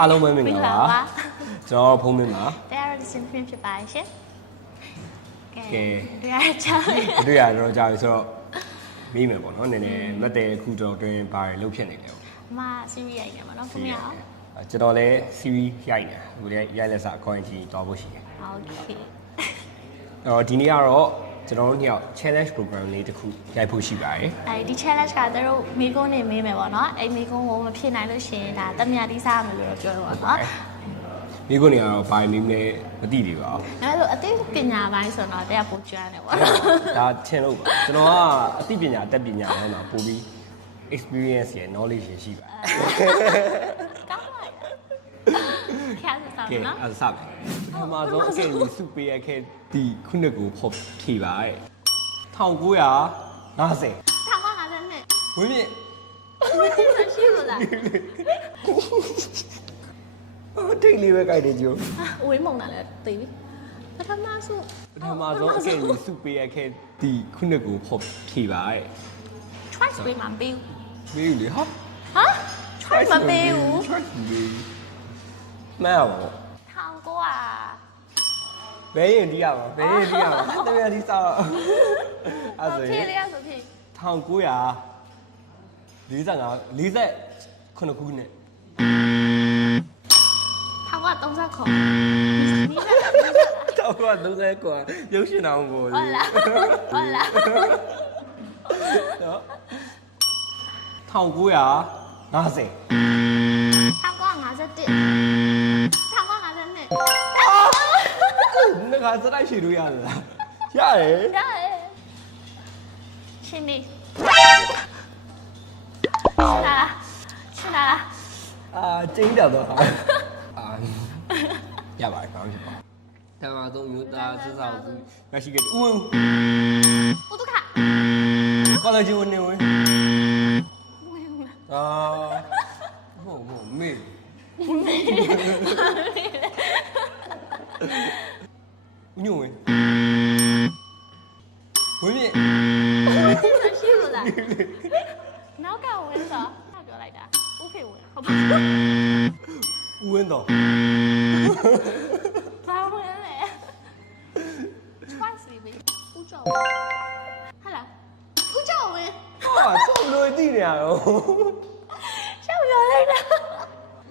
အားလုံးပဲမင်္ဂလာပါကျွန်တော်ဖုန်းမင်းပါတရားရတဲ့စင်ဖင်ဖြစ်ပါရှင်ကဲတရားတွေ့ရတော့ကြာပြီဆိုတော့မိမယ်ပေါ့နော်နည်းနည်းမတ်တဲ့ခုတော့တွင်ဘာတွေလုပ်ဖြစ်နေလဲပေါ့အမစီရီရိုက်နေမှာနော်ဖုန်းမရအောင်ကျွန်တော်လည်း series ရိုက်နေဟိုလည်းရိုက်လက်စားအကောင့်ကြီးတွားဖို့ရှိတယ်โอเคဒီနေ့ကတော့ကျွန်တော်တို့ညောက် challenge program လေးတစ်ခုရိုက်ဖို့ရှိပါတယ်အဲဒီ challenge ကတို့မိကုန်းနေမေးမယ်ပေါ့နော်အဲ့မိကုန်းကိုမဖြစ်နိုင်လို့ရှိရင်ဒါတမယာတိစားမယ်လို့ပြောတော့ပေါ့နော်မိကုန်းနေကတော့ဘာမင်းလဲမသိသေးပါဘူးအဲ့လိုအသိပညာပိုင်းဆိုတော့တရားပို့ကျွမ်းတယ်ပေါ့နော်ဒါထင်လို့ပါကျွန်တော်ကအသိပညာအတတ်ပညာထဲမှာပို့ပြီး experience ရယ် knowledge ရယ်ရှိပါတယ်ကောင်းပါရဲ့ခါစားနော်အဲ့ဒါစမယ်ပထမဆုံးအကယ်ကြီးစုပေးရခဲ့ဒီခုနှစ်ကိုဖော်ဖြေပါရဲ့1950 1952ဝင်းမြင့်ရှိလို့လားတိတ်လေးပဲကြိုက်တယ်ကျိုးဝင်းမုံတာလည်းသိပြီပထမဆုံးအကယ်ကြီးစုပေးရခဲ့ဒီခုနှစ်ကိုဖော်ဖြေပါရဲ့ twice ပေးမှာပေးမေးလေဟာ twice မပေးဘူးမဲအောင်1900ဘယ်ရင်တီးရမှာဘယ်ရင်တီးရမှာတမန်တီးစားတော့အဲ့ဆိုရင်ဖြေလေးဆိုဖြေ1945ခုနှစ်1930ခု1930ခုရုပ်ရှင်အောင်ကိုဟုတ်လားနော်1950 那个是在写路样子的，吓人。去你。去哪？啊，真的都好。啊，呀吧，刚去吧。台湾总有的至少是要是个我都看。刚才就问你问。啊，我没。ညို့ဝင်မြင့်ရှိလို့လားနောက်ကဝင်းတော့ဆက်ပြောလိုက်တာဦးဖေဝင်းဟုတ်ပါဦးဝင်းတော့ဘာဝင်လဲ twice ပြီဦးကျော်ဟာလားဦးကျော်ဝင်းဟာဆုံးလို့တည်နေရတော့ရှောက်ပြောလိုက်တာ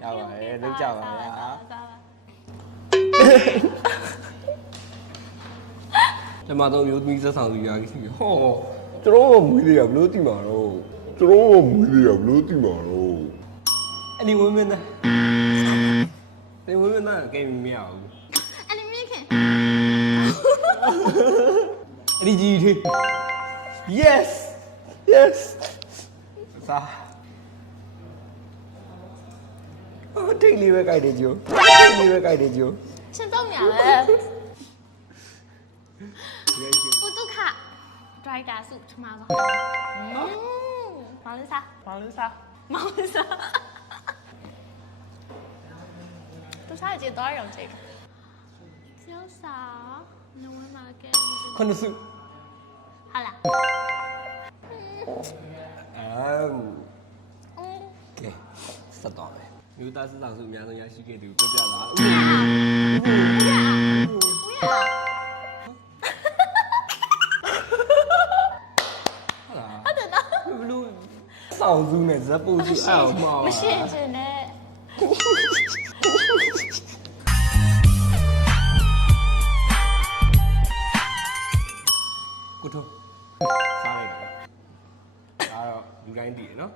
ရပါတယ်လုံးကြပါလားကျမတို့မျိုးသမီးဆက်ဆောင်သူရာကြီးရှိဟောကျွန်တော်မွေးလေးရဘလို့တိမှာတော့အဲ့ဒီဝင်းမင်းသားဒီဝင်းမင်းသားကဲမရဘူးအဲ့ဒီမင်းခင်အဲ့ဒီကြီးသေး yes စားတိတ်လေးပဲကြိုက်တယ်ကျိုးချင်းတော့ညာလဲပုတုခဒရိုက်တာစုထမပါမောင်လေးစားသူစားကြည့်တော့ရုံကြည့်ကျောင်းစာနဝမှာကဲခုနစုဟာလားကဲစတော့မယ်မြို့သားစစ်ဆောင်စုအများဆုံးရရှိခဲ့သူပြပြပါဆောင်စုနဲ့ဇက်ပုတ်စုအဲ့အောင်မှာမရှိချင်နဲ့ကိုထုံးစားလိုက်တယ်ဒါတော့လူတိုင်းတည်တယ်နော်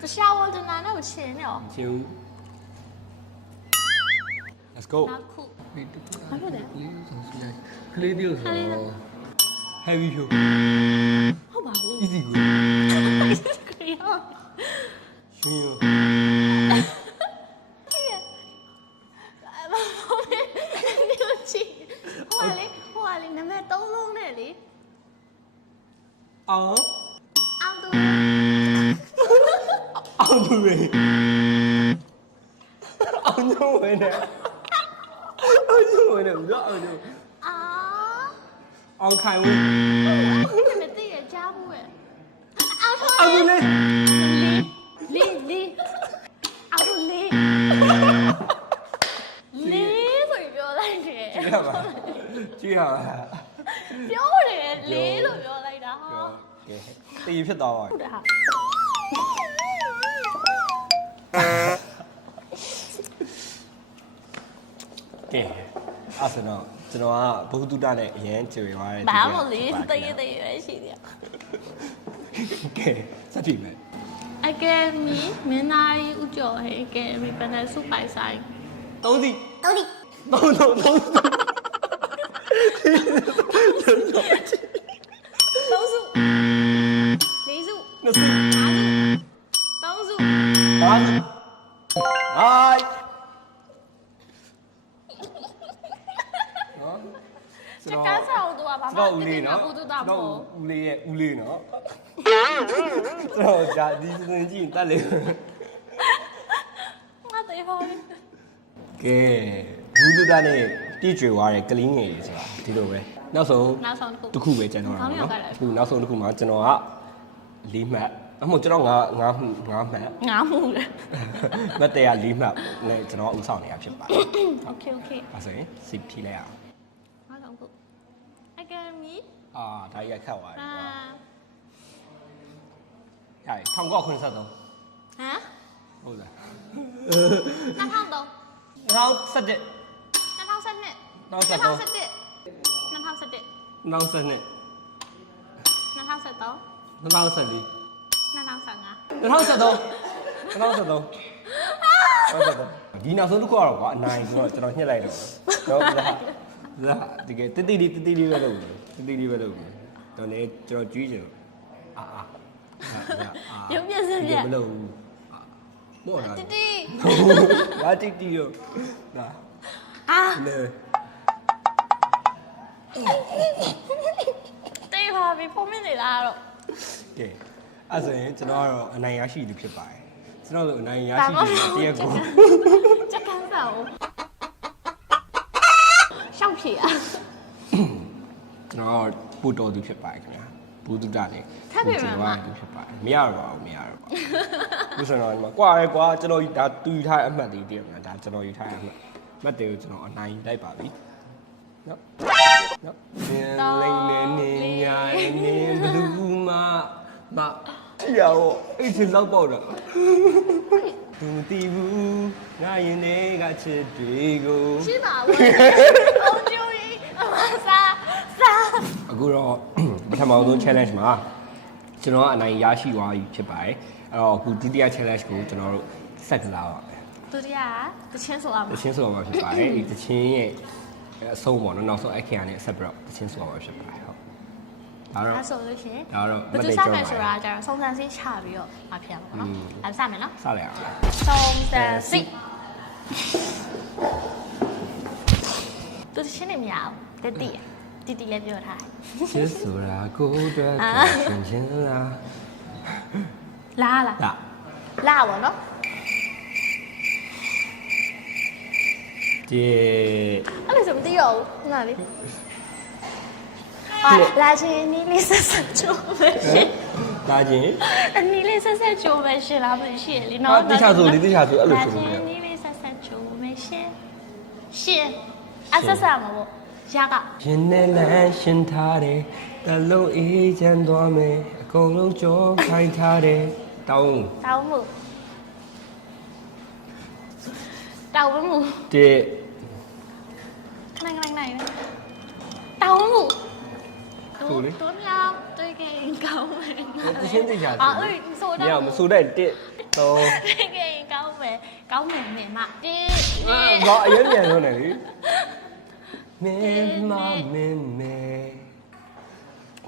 တခြားဝတ္တနာနဲ့မချင်နဲ့ရောချင်ဦး Let's go ခုဘာလို့လဲကလေးပြောဆို heavy show ဟုတ်ပါဘူး easy go ရှင်ရောဟိုလေနံပါတ်3လုံးနဲ့လေအောင်သူပဲအောင်ညိုးဝင်တယ်ဘူးတော့အောင်ညိုးအောင်ခိုင်ဝင်မသိရကြားဘူးရဲ့အောင်လေလေးအောင်လေ ပါကြည့်ရပါ ပြောတယ်လေးလို့ပြောလိုက်တာဟာ ကဲတီးဖြစ်သွားပါ ဟုတ်တယ်ဟာ ကဲအဲ့ဆိုတော့ကျွန်တော်ကဘုသူတနဲ့အရင်ကြွေသွားတယ် ဘာမှလေးတရေတရေပဲရှိတယ် ကဲစတိမယ် အကယ်မီမင်းသားကြီးဦးကျော်ဟဲ့အကယ်မီဘယ်နဲ့စုပိုင်ဆိုင် သုံးစီ သုံးဒီ သုံးစု သုံးစုလေးစု နှစ်စု သုံးစု ငါးစုဟိုင်းနော် ချက်ကန်းဆောင်တော့ဘာမှ တော့ မ ဦး သိ လေး ဘူး နော် ဘုသူတာပေါ့ ဦးလေးရဲ့ဦးလေးနော်တော့ဂျာဒီစင်ကြည့်တက်လေ ငါတေးပါလေ ကဲဘုသူတနဲ့ပြည့်ကျွေသွားတယ်ကလင်းငယ်တွေဆိုတာဒီလိုပဲနောက်ဆုံး နောက်ဆုံး တစ်ခုပဲကျန်တော့တာပေါ့နော်အခုနောက်ဆုံးတစ်ခုမှာကျွန်တော်က၄မှတ်အမို့ကျွန်တော်9မှတ် ငါမှုလေ မတ်တရား၄မှတ်နဲ့ကျွန်တော်ဥဆောင်နေတာဖြစ်ပါတယ် โอเคโอเค ဒါဆိုရင်စိတ်ဖြေလိုက်အောင် နောက်ဆုံးခုအကယ်မီ အာဒါကြီးခတ်သွားတယ် အာ ဟာ1983 ဟမ် ဟုတ်လား 2003 2017 2012 နောက်ဆက် 2011 တော့ 2011 နောက်ဆက်နဲ့ 2013 2014 2015 2013ဒီနောက်ဆုံးတစ်ခုကတော့ကွာအနိုင်ဆိုတော့ကျွန်တော်ညှစ်လိုက်တော့တော့ဒါတကယ်တိတိလေးပဲလုပ်တယ်တိတိလေးပဲလုပ်တယ်တော့လေကျွန်တော်ကြွေးချင်လို့အာ ရုပ်ပြစပြ မလုပ်ဘူးမော့တာ တီတီ ဘာတိတိရောဒါ အာ လေ တေးပါပြီဖုန်းမနေလားတော့ ကဲအဲ့ဆိုရင်ကျွန်တော်ကတော့အနိုင်ရရှိသူဖြစ်ပါတယ်ကျွန်တော်တို့အနိုင်ရရှိသူတရက်ကို ချက်ကန်းဆောင်ရှောက်ဖြေอ่ะ ကျွန်တော်ပူတော်သူဖြစ်ပါတယ်ခင်ဗျာဘူးတုတနဲ့ ထပ်ပြင်မှာ သူဖြစ်ပါတယ်မရတော့ပါဘူးမရတော့ပါဘူးဆိုတော့ဒီမှာကွာရဲကွာကျွန်တော်ဒါတူယူထားတဲ့အမှတ်တွေတည်ရမှာဒါကျွန်တော်ယူထားတဲ့အမှတ်တွေကိုကျွန်တော်အနိုင်လိုက်ပါပြီနော်နော်လိမ့်နေနေညာနေဘလူးမရောအဲ့ဒီလောက်ပေါ့တော့သူမတီးဘူးငါရင်တွေကချစ်တွေကို ရှိပါဘူးအောင်ကျိုးကြီးအမစား အခုတော့ပထမဆုံး challenge မှာကျွန်တော်ကအနိုင်ရရှိသွားပြီဖြစ်ပါတယ်အဲ့တော့အခုဒုတိယ challenge ကိုကျွန်တော်တို့ဆက်ကစားပါမယ် သူတည်းကတချင်းဆိုအောင် တချင်းဆိုမှာဖြစ်ပါတယ်ဒီတချင်းရဲ့အဆုံးပေါ့နော်နောက်ဆုံးအခရာနဲ့ဆက်ပြီးတော့တချင်းဆိုမှာဖြစ်ပါတယ်ဟုတ်ဒါတော့ အဲ့ဆိုလို့ရှိရင် ဒါတော့ ဘယ်သူစမယ်ဆိုတာကျတော့စုံစမ်းစစ်ချပြီးတော့မဖြစ်ဘူးနော်အဲ့စမယ်နော် စလိုက်အောင် စုံစမ်းစစ်သူချင်းနေမရဘူးတတိလည်းပြောထား ချစ်ဆိုတာကိုယ်အတွက်ရှင်ချင်းဆိုတာ လာလာ ဒါ လာပါနော် ဒီ အဲ့လိုဆိုမသိတော့ဘူးငါလေလာချင်းနီးလေးဆက်ဆက်ချိုးပဲရှင် ဒါချင်း နီးလေးဆက်ဆက်ချိုးပဲရှင်လားမရှိရလေ ဟာ နော် တိချဆိုလေတိချဆိုအဲ့လိုဆိုလို့ လာချင်းနီးလေးဆက်ဆက်ချိုးပဲရှင်ရှင်အဆက်ဆက်မှာပေါ့ရက ရှင်နဲ့လမ်းရှင်ထားတယ်တလုံးအေးချမ်းသွားမယ်အကုန်လုံးကြောခိုင်းထားတယ်တောင်း တောင်းမှုတောင်းမှု တဲ့ ခဏတောင်းမှု ဆိုလေ တို့မြောက်တွေ့ကြရင်ကောင်းမယ် တချင်းတိချ အာအဲ့ဆို ည တော့ မဆိုတဲ့တစ်တော့ တွေ့ကြရင်ကောင်းမယ်မြင်မတင်း ဘာအရင်ပြန်လို့နေလေမင်းမမင်းမဲ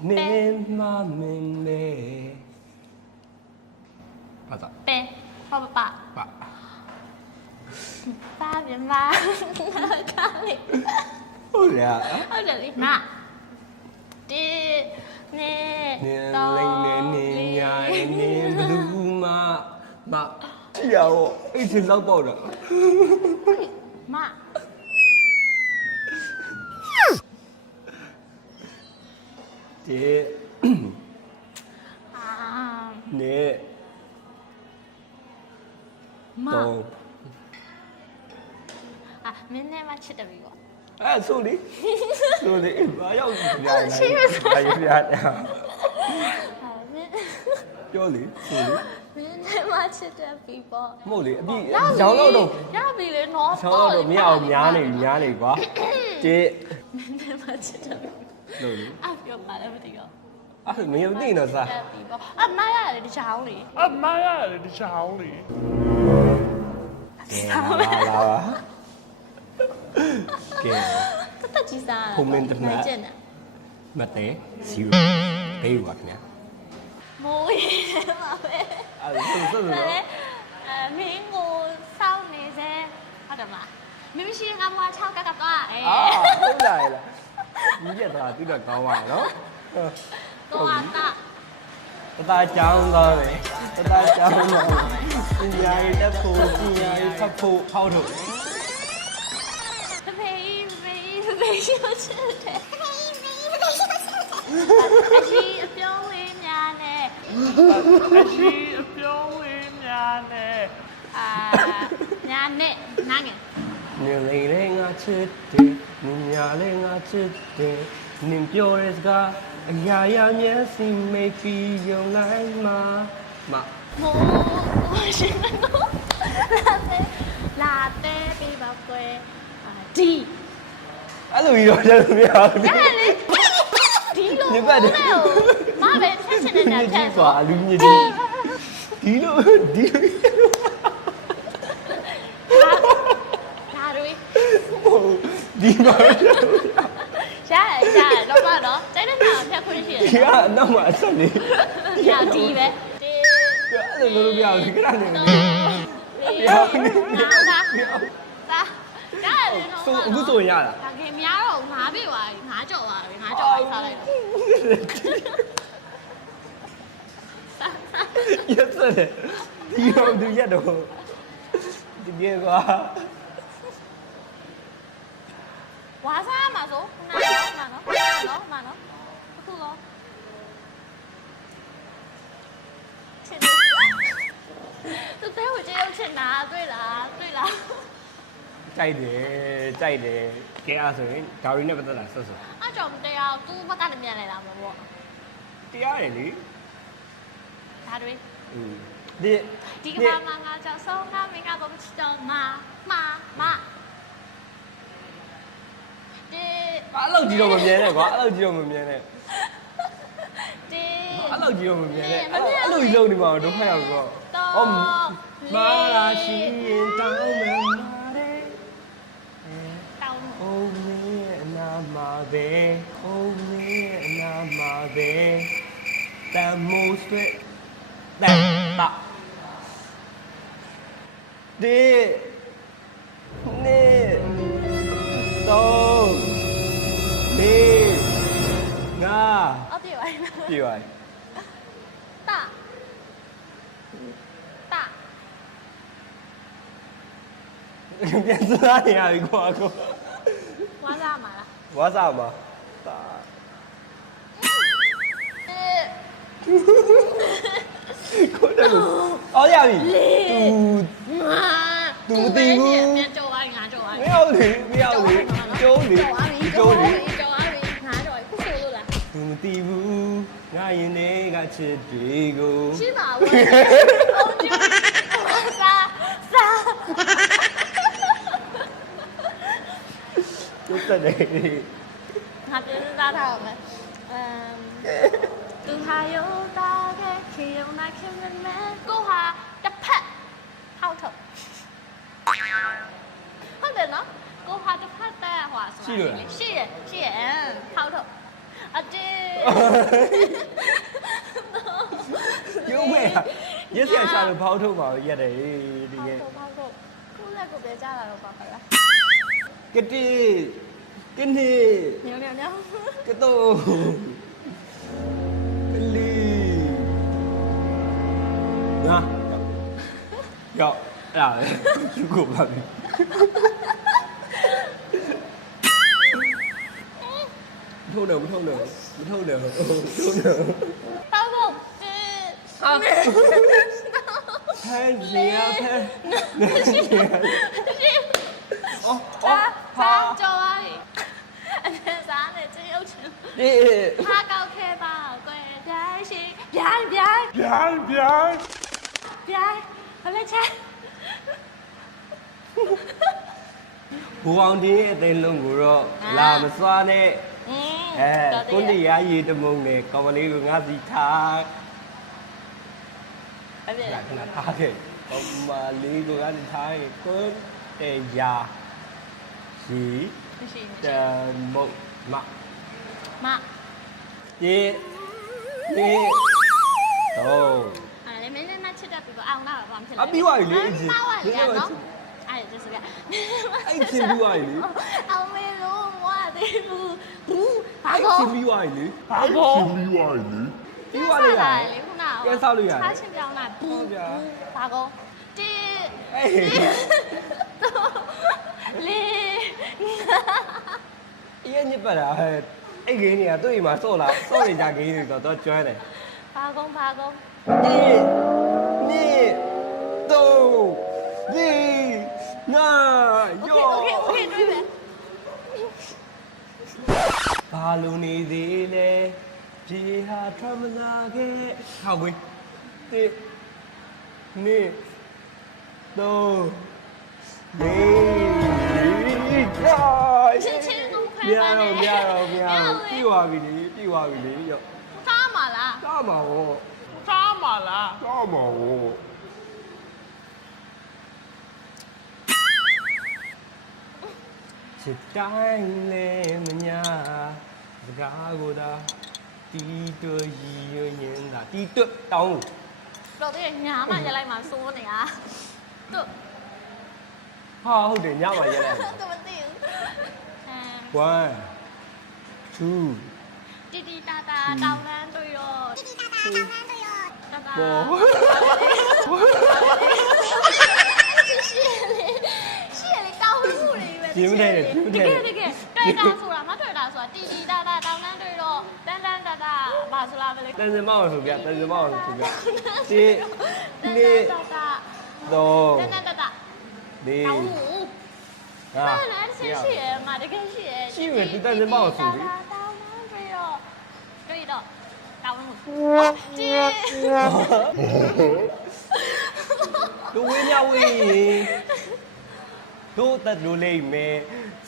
မင်းမမင်းမဲဘာသာ ပဲဟောပါ ပါ ပါပြန်ပါကောင်းလေ ဟုတ်လား ဟုတ်တယ်လေမတင်းနေ နေလိမ့်နေနေညာနေဘလူးမရောအဲ့ဒီလောက်ပေါ့တော့ မ ဒီ အာ နေ မ တော့ အာမင်းနဲ့မချစ်တယ်ပြီပေါ့ ဟ အဲ့ဆိုလေဘာရောက်ပြရတယ်ပြောလေဆိုလေ မင်းနဲ့မချစ်တဲ့ people မဟုတ်လေအပြည့်ရောင်းတော့ ရပြီလေနော် ဆောင်းတော့မရအောင်များနေကွာကျေ မင်းနဲ့မချစ်တဲ့ လို့လေ အပြောပါလည်းမသိတော့ အဲ့မင်းမသိတော့စား people အမရတယ်တခြားလေ ကဲလာကဲ တက်ကြီးစား ဖုန်းမင်းတစ်နက် ကျင်တယ် မတဲစီဘေးပါခင်ဗျာ မိုးရဲပါပဲ အဲ့ဆို မင်းကိုစောင်းနေစေဟုတ်တယ်မလားမင်းမရှိငါမွား6ကတ်တော့အေး ဟုတ်လားဒီရက်သားသူတော့ကောင်းပါနော် တော့က တသားကြောင်းသွားတယ်တသားကြောင်းသွားပညာရေးတက်ဖို့ပညာရေးဖတ်ဖို့ဟောက်တော့ ဖေးရှိချစ်တယ်အကြီးအပြောင်းလေးများနဲ့ညာနဲ့နားငယ် နေလေးငါချစ်တယ်ညာလေးငါချစ်တယ်နင်ပြောတဲ့စကားအရာရာမျက်စိမိတ်ပြီးယုံလိုက်မှာမ မိုးရှင်နော်လာတဲ့ပြပါကွယ်ဒီ အဲ့လိုကြီးတော့လည်းမရဘူး ရတယ်လေဒီလိုမပဲဆက်ချင်တဲ့ဖြတ် ကွာလူမြင့်ဒီလိုဒါတွေ ဒီမှာ ရတယ်တော့မတော့စိတ်နဲ့ဖြတ်ခွင့်ရှိတယ် ဒီကအနောက်မှာအဆက်နေ ရဒီပဲဒီ အဲ့လိုမရဘူးခဏနေ ဒါရတယ်နော် ဆိုအခုဆိုရင်ရတာ ဒါခင်များတော့ငါးပြပါပြီငါးကြော်ပါပြီငါးကြော်ပါစားလိုက်တော့ ရက်စတယ်ဒီတော့သူရက်တော့ဒီကေကွာ ဝါစားမှာဆိုနားနော်အခုတော့ချစ်တယ်သူတဲကိုကြေးရုပ်ချင်တာတွေ့လားကြိုက်တယ်ကဲအားဆိုရင်ဒါရီနဲ့ပတ်သက်တာဆက်ဆက် အကြောင်းတရားသူ့ဘက်ကလည်းမြန်လဲလာမှာပေါ့ တရားရယ်လေ ဒါတွေ ဒီ ဒီကမှာငါကြောင့်ဆုံးငါမင်းကတော့မချစ်တော့မဒီ အဲ့လောက်ကြီးတော့မမြင်နဲ့ကွာအဲ့လောက်ကြီးတော့မမြင်နဲ့ ဒီ အဲ့လောက်ကြီးတော့မမြင်နဲ့အဲ့လိုကြီးလုံးနေမှာဒုက္ခရောက်တော့မာလာရှိရင်တောင်းမယ်မာတယ် တောင်း အိုးမင်းအနာမှာပဲအိုးမင်းအနာမှာပဲတမိုးဆွဲတာဒီနေတော့ဒီငါ အပြေပါ ပြေပါ တာ ပြန်စားနေရပြီကွာကွာ ဝါစားမှာလား ဝါစားမှာတာ ကိုတယ်အော်ရပြီသူမသိဘူး ပြန်ကြော်ပါငါကြော်ပါ မရောက်လေကျုံးလေ ကြော်ပါပြီငါကြော်ပါခုဆိုလို့လား သူမသိဘူးငါရင်တွေကချစ်တွေကို ရှိပါဘူးစား ကျုပ်တက်တယ် ငါပြန်စားထားအောင်မယ်သူဟာယောတာခဲ့ခေယုံနာခင်မဲကိုဟာတစ်ဖက်ဟောက်ထုတ်ဟုတ်တယ်နော်ကိုဟာတစ်ဖက်တဲ့ဟွာဆိုတာရှိရဟောက်ထုတ်အတေး ရုံးမဲ့ရက်ဆက်ရှာလို့ဖောက်ထုတ်ပါရက်တယ်ဒီကဲ ဟောက်ထုတ်ခုလက်ကိုပဲကြားလာတော့ပါခလား ကတိကနေ့ ညောင်း ကတော့ကလေးဟာရောက်အဲ့ဒါလေသူ့ကိုပါပြီထုံးတယ်မထုံးတယ်တောက်ဖို့ ဖန်စီရဖန်အော် ဖန်ကြော်ပါ ဒီ 他高开吧，鬼在心，别别 ပြိုင်ပြိုင် 别，我来猜。 ဘူအောင်တင်းရဲ့အသိလုံးကိုတော့လာမစွာနဲ့ 嗯， ကိုနေရရေတမုံနဲ့ကောင်မလေးကိုငါစီထား အပြည့် ခဏထားခဲ့ကောင်မလေးကိုငါစီထားရင်ကိုတေရာစီ မရှိ တမုံမ မ ဒီဒီတော့ အဲ့လေမင်းနဲ့ချစ်တတ်ပြီပေါ့အောင်လာပါမဖြစ် အပြီးသွားပြီလေအကြီး ပါပါလေနော်အဲ့ဒါဆိုပြ အဲ့ချင်းပြီးသွားပြီလေ အောင်မေလို့မွားသေးဘူးဘာ အဲ့ ကော ချင်းပြီးသွားပြီလေဘာကော ပြီးသွားပြီလေ ပြီးသွားလေ လေခုနက ကဲဆောက်လို့ရတယ် ထားချင်းပြောင်းလာဘူးဘာကောတီ အေး လေ အေးညစ်ပတ်တာဟဲ့အဲ့ဂိမ်းတွေကသူ့အိမ်မှာစော့လာစော့နေကြဂိမ်းတွေတော့ကျွမ်းတယ် ဘာကောဘာကော 一、二、三、四、五、六。 Okay 对呗ဘာလို့နေသေးလဲပြေဟာထမလာခဲ့ဟောက်ကွေးတစ် နှစ် သုံး လေးကြာ ချင်းချင်းကုန်ခွဲ မရ ပါ တော့ နဲ့ မရတော့မရတော့ပြီးသွားပြီလေပြီးသွားပြီလေရော ထားမှာလား တော့မှာဟော ထားမှာလား တော့မှာဟော ချစ်တိုင်းလဲမညာစကားကိုသာတီးတွရည်ရွယ်ရင်သာတီးတွတောင်း တော့တဲ့ညာမှရလိုက်မှာစိုးနေတာသူ ဟာဟုတ်တယ်ညမှာရက်လိုက် သူမသိဘူး 1 2 တီတီတာတာတောင်းတန်းတွေ့တော့တီတီတာတာတောင်းတန်းတွေ့တော့တာတာ ပေါ် ရှေ့လေတောင်းမှုတွေပဲတကယ်တွေ့တာဆိုတာမတွေ့တာဆိုတာတီတီတာတာတောင်းတန်းတွေ့တော့တန်းတန်းတာတာဘာဆိုလာမလဲ တန်စမောက်ဆိုပြတန်စမောက်ဆိုပြဒီ နေ့ နေ့ တာတာ တော့ တန်းတန်းတာတာ ဒီ တောင်းမှု ဟာ အဲ့ဒါဆင်းရှိရမှာတကယ်ရှိရ ရှိမယ်ဒီတန်စမောက်ဆိုလေ တောင်းတန်းတွေ့တော့တောင်းမှုတီ တို့ဝင်းမြဝင်းတို့တတ်လို့လိမ့်မယ်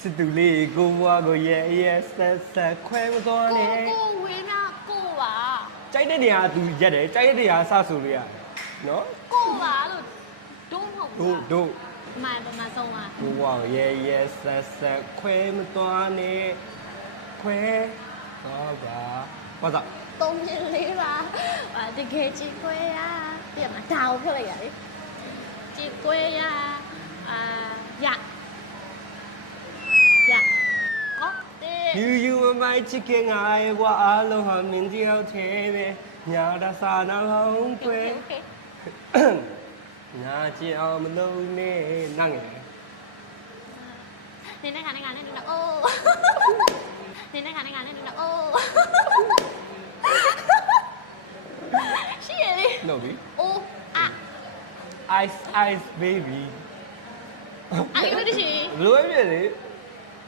စစ်တူလေးကိုဘွားကိုရဲ့ရဲ့ဆက်ဆက်ခွဲမသွားနဲ့ ကိုဝင်းနာကိုပါ ကြိုက်တဲ့နေရာသူရက်တယ်ကြိုက်တဲ့နေရာဆဆိုလို့ရတယ်နော် ကိုပါလို့ဒုံးဟုတ် တို့ မိုင်ပမာဆုံးလား ကိုဘွားကိုရဲ့ရဲ့ဆက်ဆက်ခွဲမသွားနဲ့ခွဲတော့ပါဘာသာ သုံးရင်လေးပါတကယ်ကြည့်ခွဲရပြမဒါကိုဖြုတ်လိုက်ရလေကြည့်ခွဲရရဟောတေ You are my chicken ငါရဲ့ဘွားအားလုံးဟာမင်းကြီးဟုတ်သေးပဲညာတာစာနာဟောင်းခွဲ ညာချင်အောင်မလုပ်နဲ့နငယ် နေနေခါနေခါနေနေအိုးနေနေခါနေခါနေနေအိုးရှိရလေ လုပ်ပြီ အိုးအာ ice ice baby အင်္ဂလိပ်တချီ ဘလို့ပြည့်လေ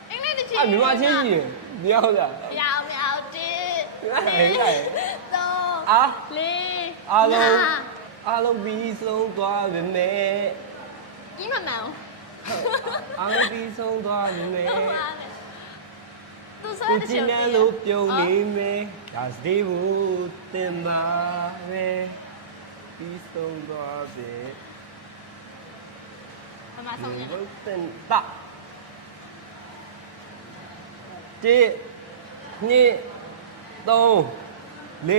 အင်္ဂလိပ်တချီ အမြန်မာချင်းကြီးရင်မရောက်တာ မြောင်မြောင်တေး ဟဲ့ဟဲ့ သုံး အာ လေး အားလုံးပြီးဆုံးသွားပြီမဲ့ 英文难哦。 အားလုံးပြီးဆုံးသွားပြီမဲ့ 都说 ကို 的 ချင်းနဲ့လို့ပြုံးနေမယ်ဒါစတေးဘူးတင်ပါပဲပြီးဆုံးသွားပြီ 妈妈送你 ဘုတ်တန်တာ1 2 3 4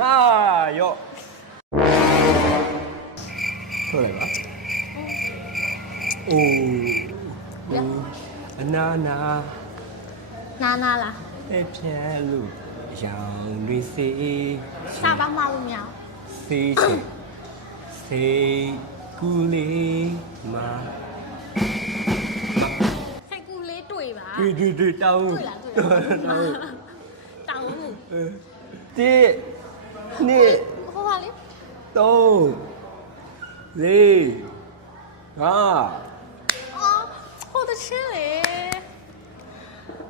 5ရော့ဆိုလိုက်ပါအိုးအနာနာ 拿拿啦， အပြဲလို့ရောင်တွေစေး 沙巴猫喵。 စေးချင်စေးကူလေးမာ 太古雷对吧？ တွေ့တောင်း 对了对了。当母。 1 2 好好嘞。 3 4 5啊，我的天嘞！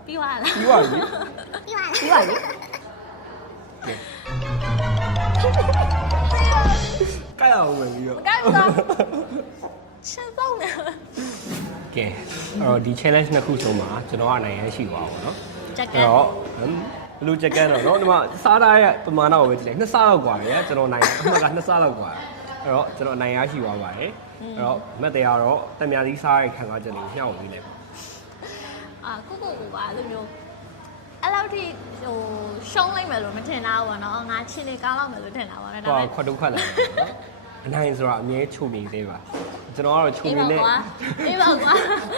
比完了。ပြီးပါပြီ 比完了。ပြီးပါပြီ ကဲရအောင်ဝင်ပြီးတော့ မကိုက်ဘူးလားချင်းပေါင်းနေ ကဲအဲ့တော့ဒီ challenge နှစ်ခုဆုံးမှာကျွန်တော်ကအနိုင်ရရှိသွားပါတော့ ချက်က အဲ့တော့ဘလူးချက်ကန်းတော့နော်ဒီမှာစားထားရဲ့ပမာဏကိုပဲကြည့်လိုက်နှစ်စားလောက်กว่าရယ်ကျွန်တော်နိုင်အမှတ်ကနှစ်စားလောက်กว่าအဲ့တော့ကျွန်တော်နိုင်ရရှိသွားပါတယ်အဲ့တော့မက်တရားတော့တမယာသီးစားရဲ့ခံစားချက်တွေကိုညှောက်ပြီးလိုက်ပါ ကိုပါအဲ့လိုမျိုးအဲ့လောက်ထိဟိုရှုံးလိုက်မယ်လို့မထင်တာဘောနော်ငါချင်းနေကောင်းလောက်မယ်လို့ထင်တာပါပဲဒါ ဟော ပေမဲ့ ခွတ်တုတ်ခတ်လာတယ်နော်အနိုင်ဆိုတာအမြဲချုပ်နေသေးပါကျွန်တော်ကတော့ချုပ်နေနဲ့ အေးပါကွာ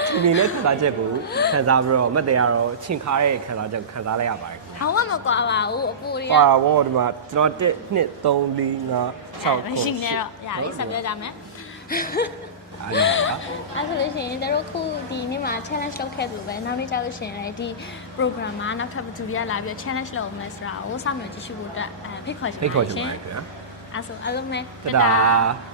ချုပ်နေနဲ့ခံစားချက်ကိုခံစားပြီးတော့မက်တရားတော့ချင်ခါတဲ့ခံစားချက်ကိုခံစားလိုက်ရပါတယ် ဘာမှမကွာပါဘူးအပူတွေက ပါဘောဒီမှာကျွန်တော်1 2 3 4 5 6 9 ရှိနေတော့ရပြီဆက်ပြောကြမယ် အားလုံးပါ အဲ့ဆိုလို့ရှိရင်တို့ခုဒီနေ့မှာ challenge လုပ်ခဲ့သလိုပဲနောက်နေ့ကျလို့ရှိရင်လည်းဒီ program မှာနောက်ထပ်ဘယ်သူတွေကလာပြီး challenge လုပ်မယ်ဆိုတာကိုစောင့်မျှော်ကြည့်ရှုဖို့အတွက်ဖိတ်ခေါ်ချင် ဖိတ်ခေါ်ချင် ရှင် ပါတယ်ခင်ဗျာ အဲ့ဆိုအားလုံးပဲ တဒါ